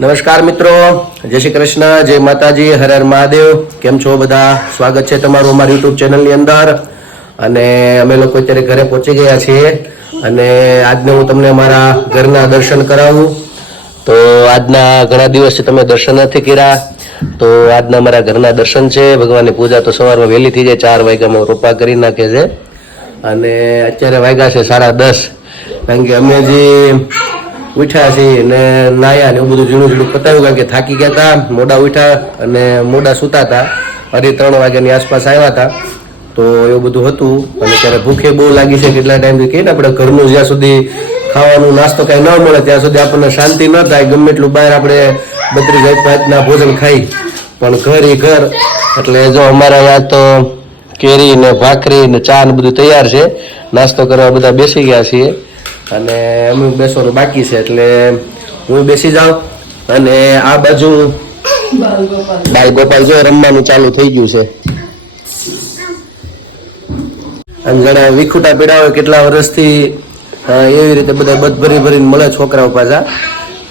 નમસ્કાર મિત્રો. જય શ્રી કૃષ્ણ, જય માતાજી, હર હર મહાદેવ. કેમ છો બધા? સ્વાગત છે તમારું અમારી યુટ્યુબ ચેનલની અંદર. અને અમે લોકો અત્યારે ઘરે પહોંચી ગયા છીએ. અને આજને હું તમને અમારા ઘરના દર્શન કરાવું. તો આજના ઘણા દિવસથી તમે દર્શન નથી કર્યા. તો આજના અમારા ઘરના દર્શન છે. ભગવાનની પૂજા તો સવારમાં વહેલી થઈ જાય, ચાર વાગ્યામાં રોપા કરી નાખે છે. અને અત્યારે વાગ્યા છે સાડા દસ. કારણ કે અમે જે ઉઠ્યા છીએ ને નાયા ને એવું બધું ઝીણું ઝીણું પતાવ્યું કારણ કે થાકી ગયા હતા મોડા ઉઠ્યા અને મોડા સૂતા હતા અઢી ત્રણ વાગ્યાની આસપાસ આવ્યા હતા તો એવું બધું હતું અને ત્યારે ભૂખે બહુ લાગી છે કેટલા ટાઈમથી કહીએ ને આપણે ઘરનું જ્યાં સુધી ખાવાનું, નાસ્તો કાંઈ ન મળે, ત્યાં સુધી આપણને શાંતિ ન થાય, ગમે એટલું બહાર આપણે બત્રી જાત ભાતના ભોજન ખાઈ. પણ ઘર એ ઘર. એટલે જો અમારા યાદ તો કેરી ને ભાખરી ને ચા ને બધું તૈયાર છે. નાસ્તો કરવા બધા બેસી ગયા છીએ. અને અમે બેસવાનું બાકી છે, એટલે હું બેસી જાઉં અને આ બાજુ બાલ ગોપાલ જો રમવાનું ચાલુ થઈ ગયું છે. અને જાણે વિખુટા પીડા હોય કેટલા વર્ષથી એવી રીતે બધા બધ ભરી ભરીને મળે છોકરાઓ પાછા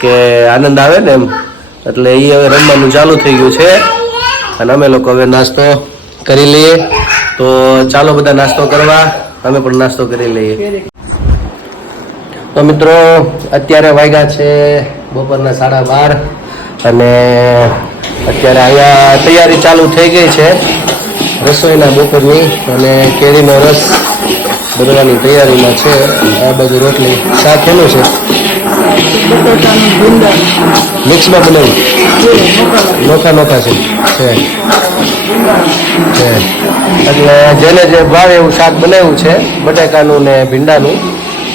કે આનંદ આવે ને એમ. એટલે એ હવે રમવાનું ચાલુ થઈ ગયું છે. અને અમે લોકો હવે નાસ્તો કરી લઈએ. તો ચાલો બધા નાસ્તો કરવા, અમે પણ નાસ્તો કરી લઈએ. તો મિત્રો અત્યારે વાગ્યા છે બપોરના સાડા બાર અને અત્યારે અહીંયા તૈયારી ચાલુ થઈ ગઈ છે રસોઈના બપોરની અને કેરીનો રસ બનવાની તૈયારીમાં છે. આ બાજુ રોટલી શાક એનું છે? મિક્સમાં બનાવ્યું? નોખા નોખા છે. એટલે જેને જે ભાવે એવું શાક બનાવ્યું છે બટાકાનું ને ભીંડાનું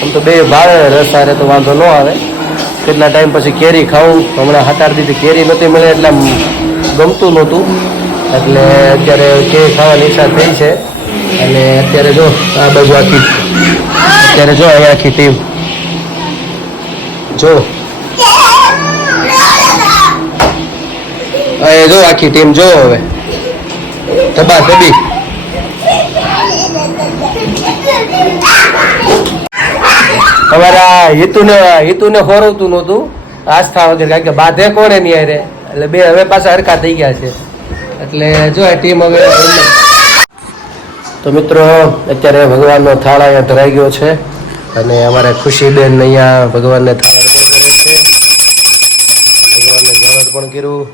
આમ તો બે ભાવે રસ હારે તો વાંધો ન આવે. કેટલા ટાઈમ પછી કેરી ખાવું હમણાં હટાર દીધી કેરી નહોતી મળે એટલે ગમતું નહોતું. એટલે અત્યારે કેરી ખાવાની ઈચ્છા થઈ છે. અને અત્યારે જો આ બાજુ આખી અત્યારે જો અહીંયા આખી ટીમ. જો. એ જો આખી ટીમ જો હવે. ધબા તબી. અમારા હિતુને હિતુને ખોરવતું નહોતું. આસ્થા વગર, કારણ કે બાધે કોણ નહીં હારે? એટલે બે હવે પાછા હરખા થઈ ગયા છે. એટલે જો આ ટીમ હવે તો મિત્રો, અત્યારે ભગવાનનો થાળ અહીંયા ધરાઈ ગયો છે. અને અમારે ખુશીબેન અહીંયા ભગવાનને થાળ અર્પણ કરે છે. ભગવાનને જળ અર્પણ કર્યું.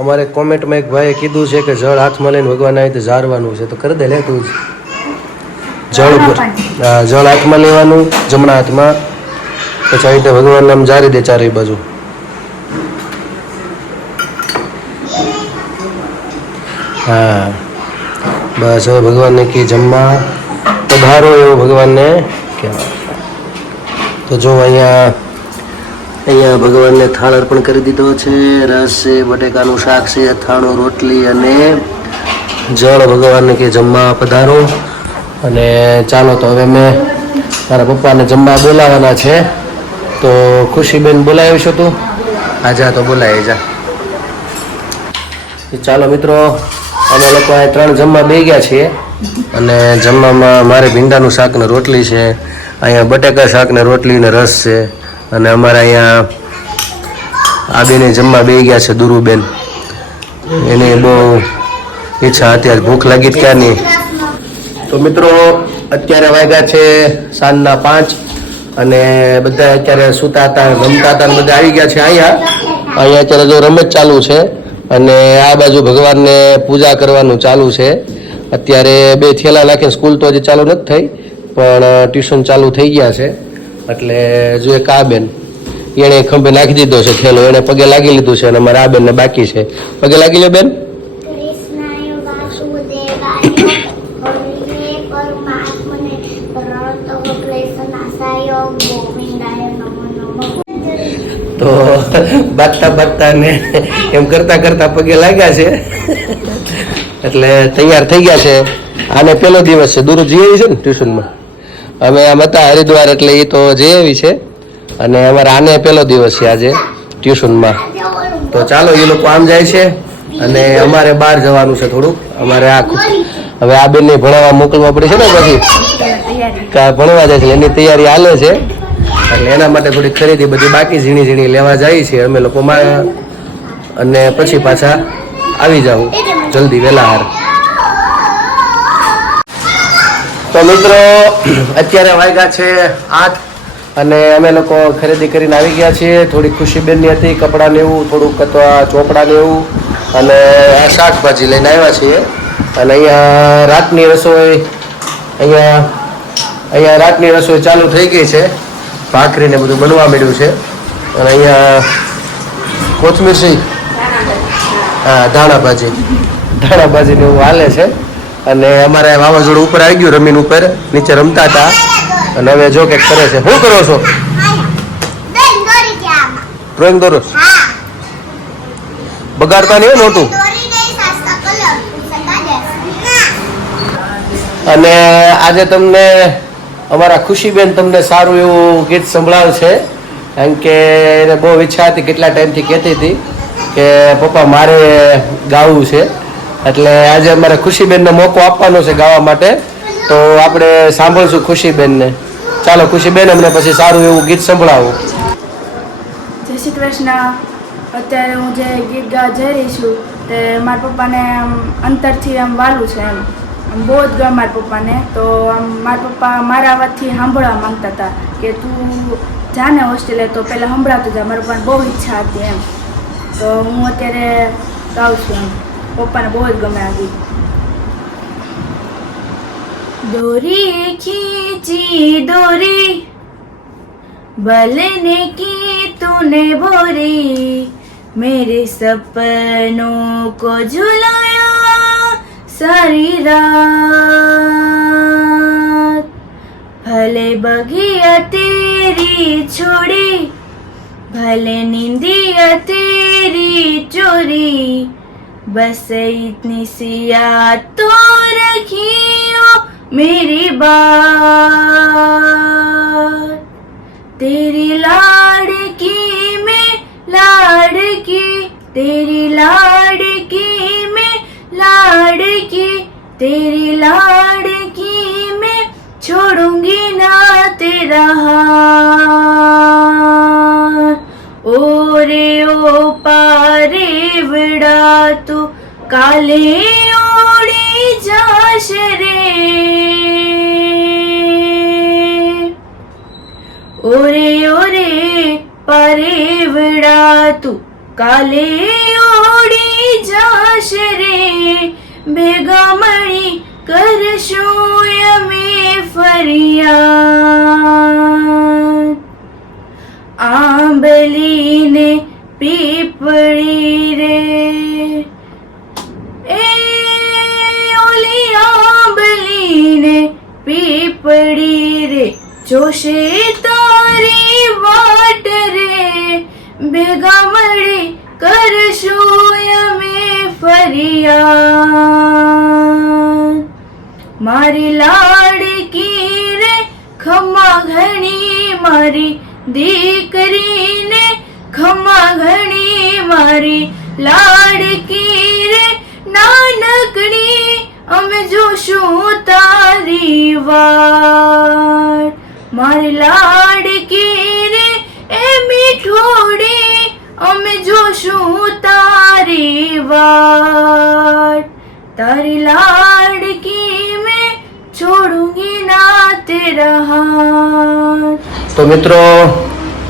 અમારે કોમેન્ટમાં એક ભાઈએ કીધું છે કે જળ હાથમાં લઈને ભગવાન આવી ઝારવાનું છે. તો કરી દે લે તું જળ ઉપર. જળ હાથમાં લેવાનું, જમણા હાથમાં. પછી આવી રીતે ભગવાન નામ જારી દે ચારે બાજુ. હા. બસ, હવે ભગવાનને કહે જમવા. પધારો એવું ભગવાનને કહેવાય. તો જો અહીંયા અહીંયા ભગવાનને થાળ અર્પણ કરી દીધો છે. રસ છે, બટેકાનું શાક છે, અથાણું, રોટલી અને જળ ભગવાનને કે જમવા પધારો. અને ચાલો તો હવે મેં મારા પપ્પાને જમવા બોલાવવાના છે. તો ખુશીબેન બોલાવીશું તું? આજા તો બોલાય, જા. ચાલો મિત્રો, અમે લોકો આ ત્રણ જમવા બે ગયા છીએ. અને જમવામાં મારે ભીંડાનું શાક ને રોટલી છે, અહીંયા બટેકા શાક ને રોટલી ને રસ છે, અને અમારે અહીંયા આ બેને જમવા બે ગયા છે, દુરુબેન. એની બહુ ઈચ્છા અત્યારે ભૂખ લાગી ક્યાં ક્યાંની તો મિત્રો, અત્યારે વાગ્યા છે સાંજના પાંચ અને બધા અત્યારે સૂતા હતા, રમતા હતા બધા આવી ગયા છે અહીંયા. અહીંયા અત્યારે જો રમત ચાલુ છે અને આ બાજુ ભગવાનને પૂજા કરવાનું ચાલુ છે. અત્યારે બે થેલા નાખે સ્કૂલ તો હજી ચાલુ નથી થઈ, પણ ટ્યુશન ચાલુ થઈ ગયા છે. એટલે જો એક આ બેન, એણે ખંભે નાખી દીધો છે થેલો, એણે પગે લાગી લીધું છે અને મારા આ બેનને બાકી છે. પગે લાગી લ્યો બેન. તો બાજતા બાજતા ને એમ કરતા કરતા પગે લાગ્યા છે. એટલે તૈયાર થઈ ગયા છે. આને પેલો દિવસ છે. દૂર જઈ છે ને ટ્યુશનમાં? અમે આમ હતા હરિદ્વાર એટલે એ તો જઈ આવી છે. અને અમારે આને પેલો દિવસ છે આજે ટ્યુશનમાં. તો ચાલો એ લોકો આમ જાય છે અને અમારે બહાર જવાનું છે થોડુંક. અમારે આ હવે આ બેનને ભણાવવા મોકલવા પડે છે ને પછી કા ભણવા જાય છે, એની તૈયારી હાલે છે. એટલે એના માટે થોડી ખરીદી બધી બાકી ઝીણી ઝીણી લેવા જાય છે. અમે લોકોમાં અને પછી પાછા આવી જાઉં. જલ્દી વહેલા હાર તો મિત્રો, અત્યારે વાગ્યા છે આઠ અને અમે લોકો ખરીદી કરીને આવી ગયા છીએ. થોડી ખુશીબેનની હતી, કપડાં લેવું થોડુંક અથવા ચોપડા લેવું અને શાકભાજી લઈને આવ્યા છીએ. અને અહીંયા રાતની રસોઈ અહીંયા અહીંયા રાતની રસોઈ ચાલુ થઈ ગઈ છે. ભાખરીને બધું બનવા મળ્યું છે. અને અહીંયા કોથમીર છે. હા, ધાણા ભાજી. ધાણા ભાજી એવું હાલે છે. અને અમારે વાવાઝોડું ઉપર આવી ગયું રમીન ઉપર. નીચે રમતા હતા. અને હવે જો કંઈક કરે છે. શું કરો છો? ડ્રોઈંગ દોરો બગાડતા નહીં હો મોટું દોરી નહીં સાસ્તા કલર સકાડે અને આજે તમને અમારા ખુશીબેન તમને સારું એવું ગીત સંભળાવશે, કારણ કે એને બહુ ઈચ્છા હતી, કેટલા ટાઈમથી કહેતી હતી કે, પપ્પા, મારે ગાવું છે. એટલે આજે અમારે ખુશીબેનને મોકો આપવાનો છે ગાવા માટે. તો આપણે સાંભળશું ખુશીબેનને. ચાલો, ખુશીબેન, અમને પછી સારું એવું ગીત સંભળાવો. જય શ્રી કૃષ્ણ. અત્યારે હું જે ગીત ગાવા જઈ રહી છું, તે મારા પપ્પાને અંતરથી આમ વાલું છે એમ. બહુ જ ગયો મારા પપ્પાને. તો આમ મારા પપ્પા મારા અવાજથી સાંભળવા માંગતા હતા કે તું જાને હોસ્ટેલે, તો પહેલાં સંભળાતું જા. મારા પપ્પાને બહુ ઈચ્છા હતી એમ. તો હું અત્યારે ગાઉં છું એમ. પપ્પાને બહુ જ ગમે આ દોરી ખીચી દોરી, ભલે ને કી તૂને બોરી મેરે સપનો કો ઝુલાય મારી રાત ભલે બગી તેરી છોડી, ભલે નિંદી તેરી ચોરી, બસ ઇતની સિયા તો રખિયો મેરી બાત પારે વડાતું, કાલે ઓડી જશે રે. ઓરે ઓરે પારે વડાતું, કાલે ઓડી જશે રે. ભેગા મળી કરશો અમે ફરિયા. તારી વાટ રે ભેગા મળી કરશું અમે ફરિયા મારી લાડકી રે ખમા ઘણી મારી દીકરીને ખમા ઘણી મારી લાડકી રે નાનકડી અમે જોશું તારી વાત. મારી લાડકી મીઠોડી અમે જોશું તારી વાટ. તારી લાડકી મેં છોડુંગી ના તેરા તો મિત્રો,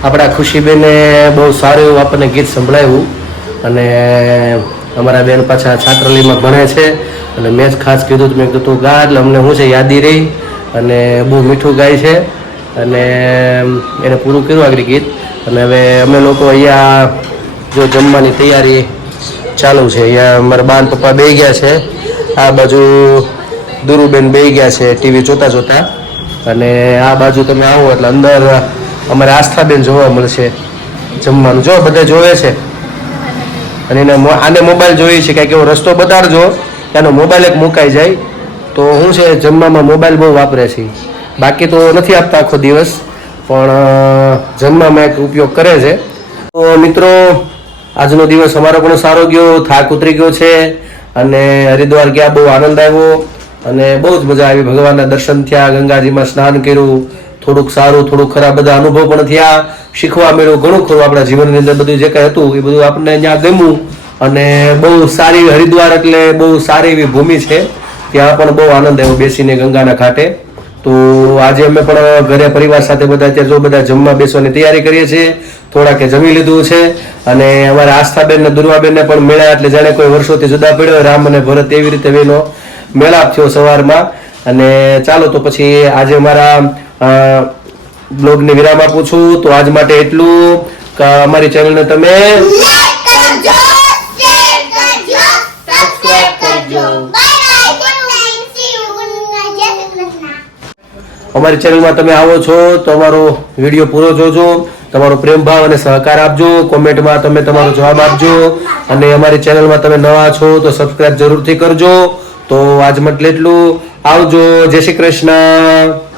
આપણા ખુશીબેને બહુ સારું એવું આપણને ગીત સંભળાવ્યું અને અમારા બેન પાછા છાત્રાલયમાં ભણે છે. અને મેં જ ખાસ કીધું હતું, મેં કીધું, તું ગા એટલે અમને શું છે, યાદી રહી? અને બહુ મીઠું ગાય છે. અને એને પૂરું કર્યું આગળ ગીત. અને હવે અમે લોકો અહીંયા જો જમવાની તૈયારી ચાલુ છે. અહીંયા મારા બાન પપ્પા બે ગયા છે. આ બાજુ દુરુબેન બે ગયા છે ટીવી જોતા જોતા. અને આ બાજુ તમે આવો એટલે અંદર અમારે આસ્થાબેન જોવા મળશે જમવાનું. જો બધા જોવે છે. અને એને આને મોબાઈલ જોઈએ છે કાંઈક એવો રસ્તો બતાડજો. આનો મોબાઈલ એક મુકાઈ જાય. તો શું છે જમવામાં મોબાઈલ બહુ વાપરે છે. બાકી તો નથી આપતા આખો દિવસ. પણ જમવામાં એક ઉપયોગ કરે છે. તો મિત્રો, આજનો દિવસ અમારો પણ સારો ગયો, થાક ઉતરી ગયો છે અને હરિદ્વાર ગયા, બહુ આનંદ આવ્યો અને બહુ જ મજા આવી. ભગવાનના દર્શન થયા, ગંગાજીમાં સ્નાન કર્યું. થોડુંક સારું, થોડુંક ખરાબ બધા અનુભવ પણ થયા. શીખવા મળ્યું ઘણું ખરું આપણા જીવનની અંદર બધું જે કંઈ હતું, એ બધું આપણને ત્યાં ગમ્યું. અને બહુ સારી હરિદ્વાર એટલે બહુ સારી એવી ભૂમિ છે. ત્યાં પણ બહુ આનંદ આવ્યો બેસીને ગંગાના ઘાટે. તો આજે અમે પણ ઘરે પરિવાર સાથે બધા ત્યાં જો બધા જમવા બેસવાની તૈયારી કરીએ છીએ. થોડાકે જમી લીધું છે અને અમારા આસ્થાબેન ને દુર્વાબેનને પણ મેળા એટલે જાણે કોઈ વર્ષોથી જુદા પડ્યો રામ અને ભરત એવી રીતે બેનો મેળાપ થયો સવારમાં. અને ચાલો તો પછી આજે અમારા અ, બ્લોગને વિરામ આપું છું. તો આજ માટે એટલું. અમારી ચેનલને તમે અમારી ચેનલમાં તમે આવો છો તો અમારો વીડિયો પૂરો જોજો, તમારો પ્રેમ ભાવ અને સહકાર આપજો, કોમેન્ટમાં તમે તમારો જવાબ આપજો અને અમારી ચેનલમાં તમે નવા છો તો સબસ્ક્રાઈબ જરૂરથી કરજો. તો આજ માટે એટલું. આવજો, જય શ્રી કૃષ્ણ.